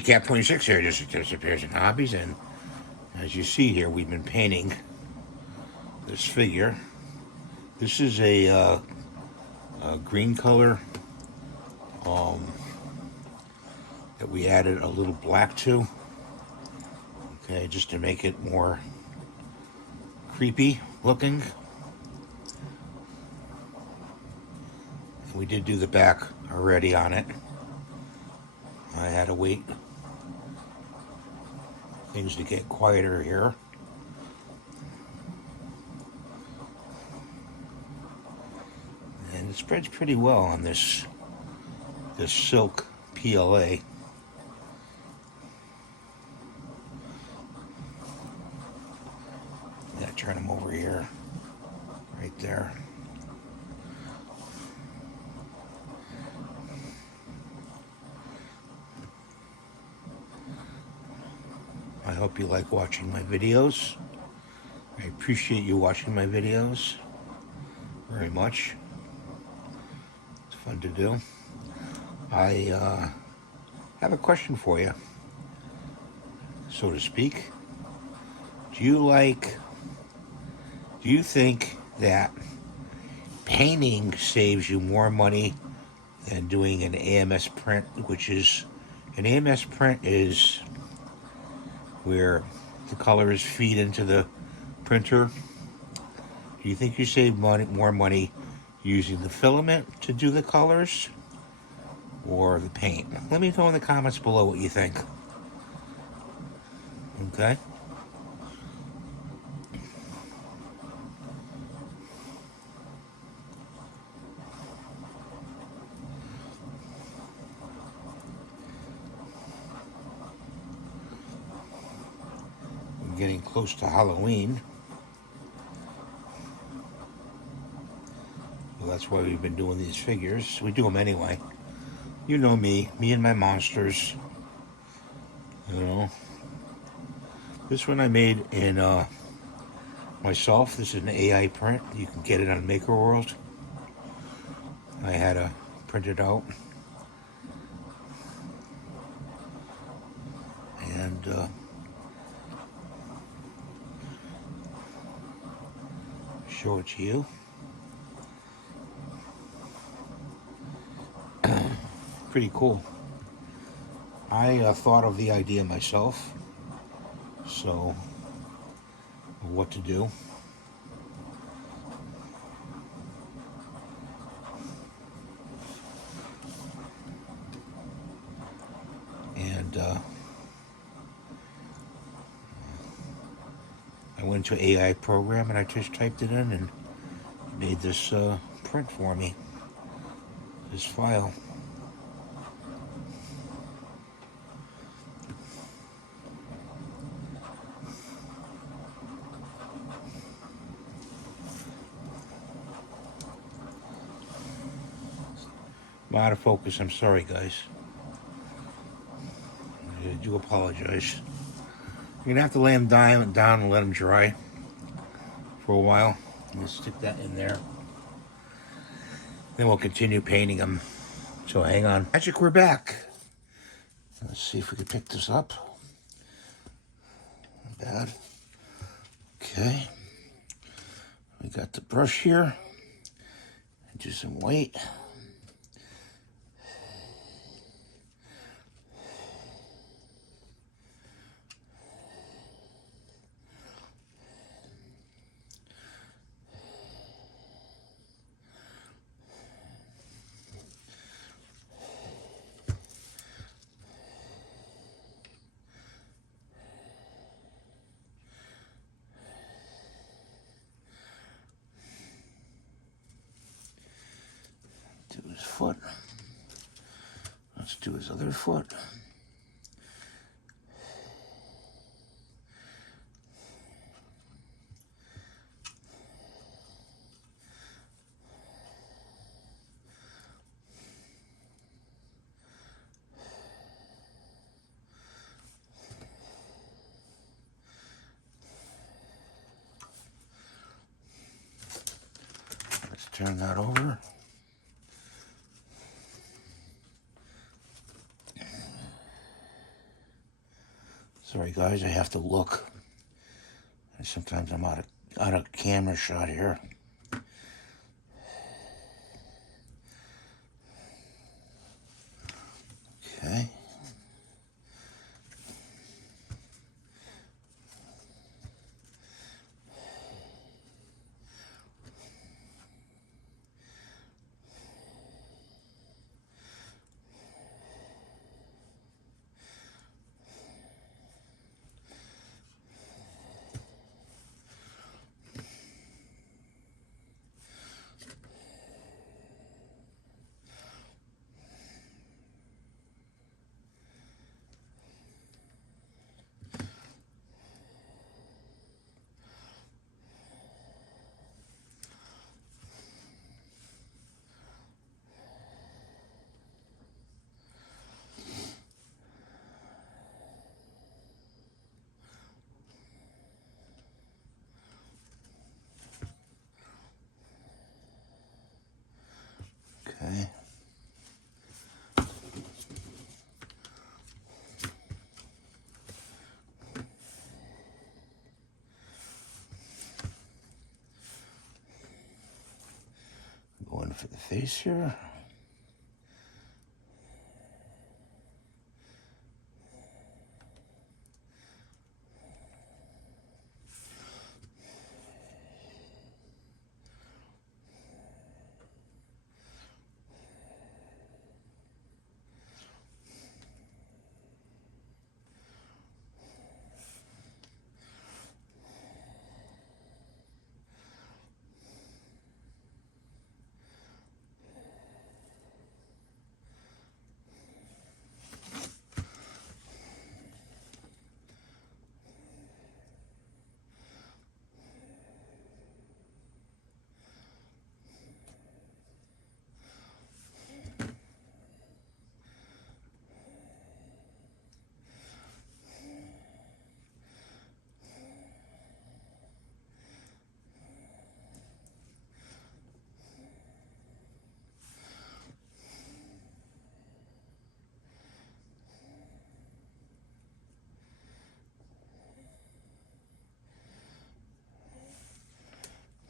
Cat 26 here just disappears in hobbies, and as you see here, we've been painting this figure. This is a green color that we added a little black to, okay, just to make it more creepy looking. And we did do the back already on it. I had to wait things to get quieter here. And it spreads pretty well on this silk PLA. Yeah, turn them over here, right there. I hope you like watching my videos. I appreciate you watching my videos very much. It's fun to do. I have a question for you, so to speak. Do you think that painting saves you more money than doing an AMS print, which is, an AMS print is where the colors feed into the printer? Do you think you save more money using the filament to do the colors or the paint? Let me know in the comments below what you think. Okay? We're getting close to Halloween. Well, that's why we've been doing these figures. We do them anyway. You know me and my monsters. You know. This one I made in myself. This is an AI print. You can get it on Maker World. I had to print it out. And show it to you. Pretty cool. I thought of the idea myself, so what to do. And I went to AI program and I just typed it in and made this print for me, this file. I'm out of focus, I'm sorry guys. I do apologize. You're gonna have to lay them down and let them dry for a while. Let's stick that in there. Then we'll continue painting them. So hang on. Magic, we're back. Let's see if we can pick this up. Not bad. Okay. We got the brush here. Do some white. Do his foot. Let's do his other foot. Let's turn that over. Sorry guys, I have to look. Sometimes I'm out of camera shot here. Okay. Okay. Going for the face here.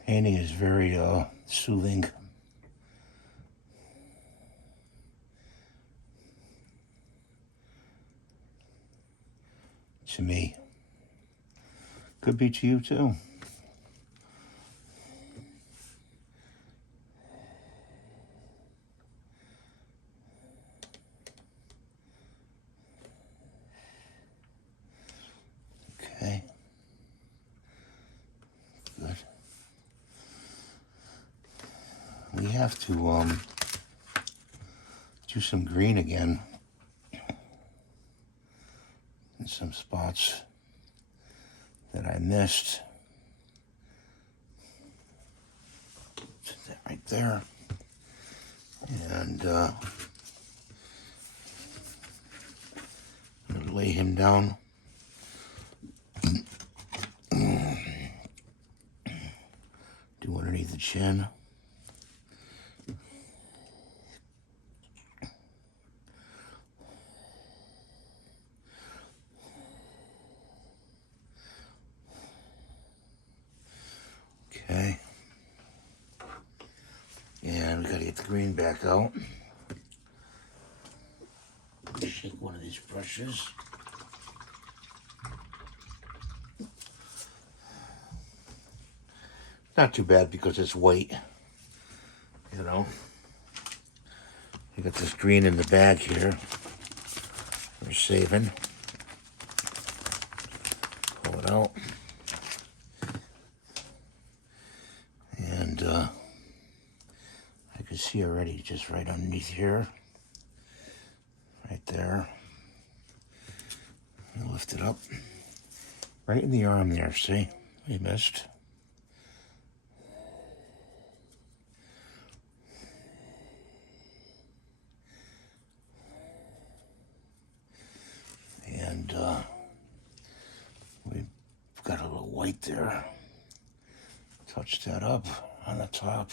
Painting is very soothing. To me. Could be to you too. Okay. Good. We have to do some green again in some spots that I missed. Put that right there. And I'm going to lay him down. Do underneath the chin. Okay. And we gotta get the green back out. Shake one of these brushes. Not too bad because it's white. You know. We got this green in the bag here. We're saving. Pull it out. And I can see already just right underneath here. Right there. I'll lift it up. Right in the arm there, see? We missed. And we've got a little white there. Touch that up on the top.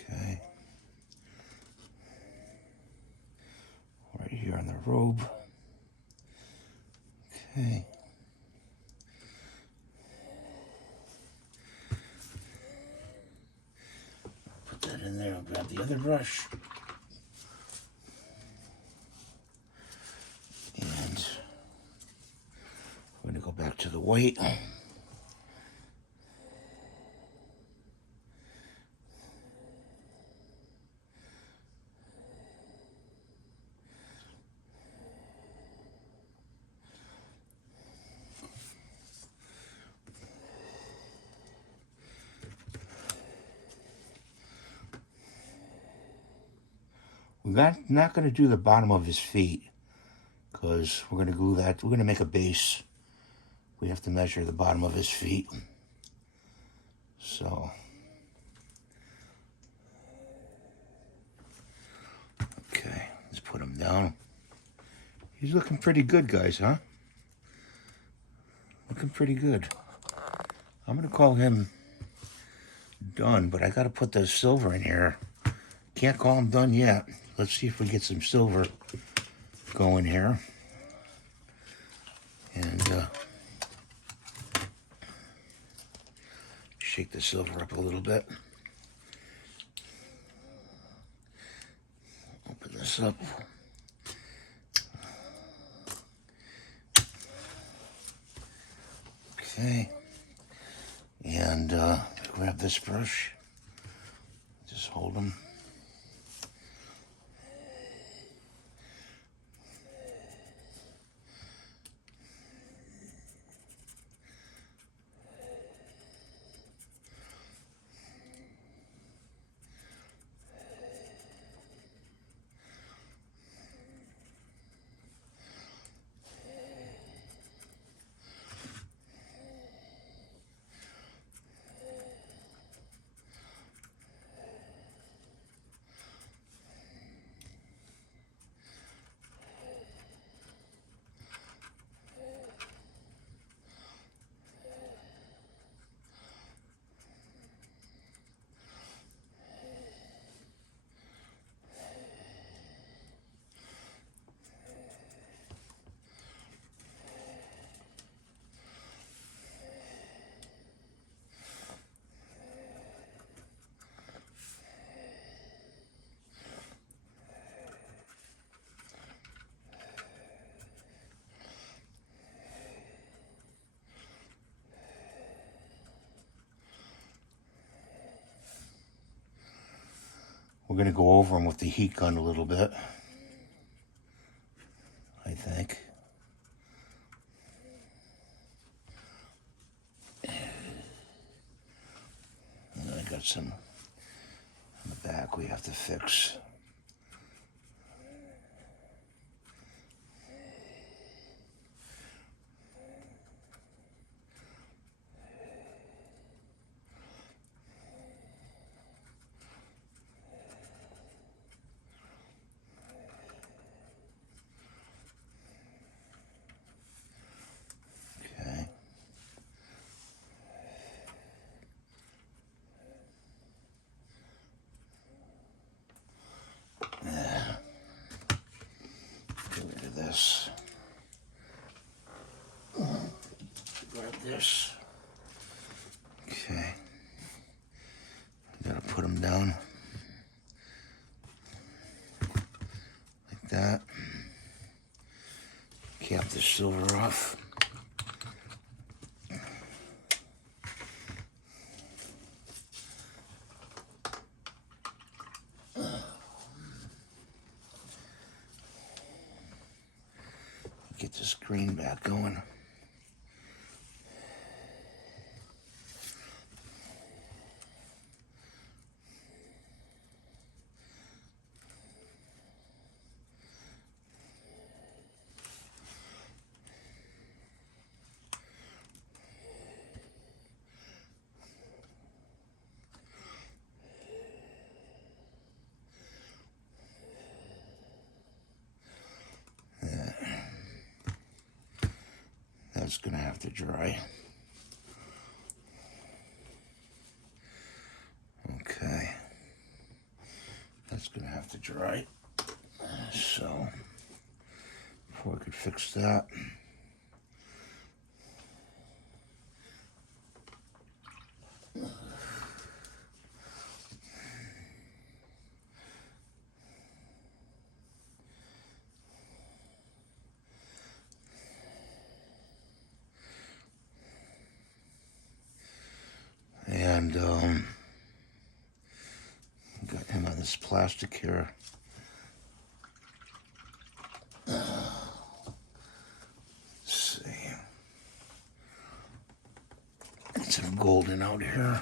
Okay. probe. Okay. Put that in there. I'll grab the other brush. And we're going to go back to the white. We're not going to do the bottom of his feet because we're going to glue that. We're going to make a base. We have to measure the bottom of his feet. So, okay, let's put him down. He's looking pretty good, guys, huh? Looking pretty good. I'm going to call him done, but I got to put the silver in here. Can't call him done yet. Let's see if we get some silver going here. And shake the silver up a little bit. Open this up. Okay. And grab this brush. Just hold them. We're going to go over them with the heat gun a little bit, I think. And I got some in the back we have to fix. This. Grab this. Okay. Gotta put them down. Like that. Cap the silver off. Get this green back going. That's gonna have to dry. Okay. That's gonna have to dry. So before I could fix that. And got him on this plastic here. Let's see. Get some golden out here.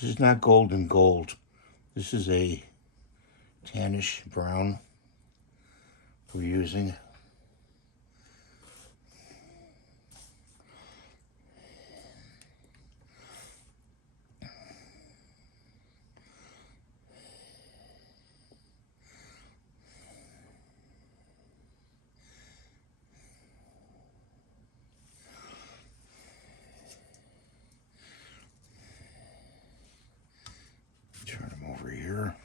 This is not golden gold. This is a tannish brown we're using. Turn them over here.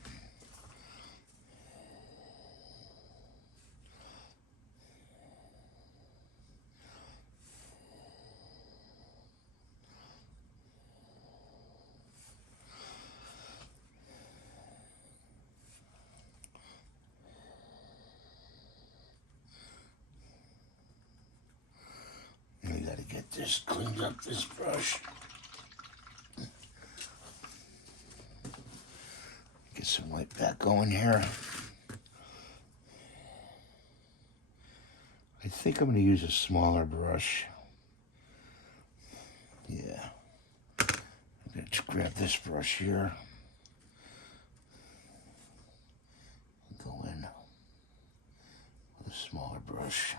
And we gotta get this cleaned up, this brush. Get some light back going here. I think I'm going to use a smaller brush. Yeah. I'm going to grab this brush here. Go in with a smaller brush.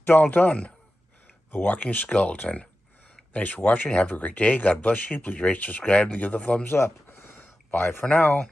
It's all done. The Walking Skeleton. Thanks for watching. Have a great day. God bless you. Please rate, subscribe, and give the thumbs up. Bye for now.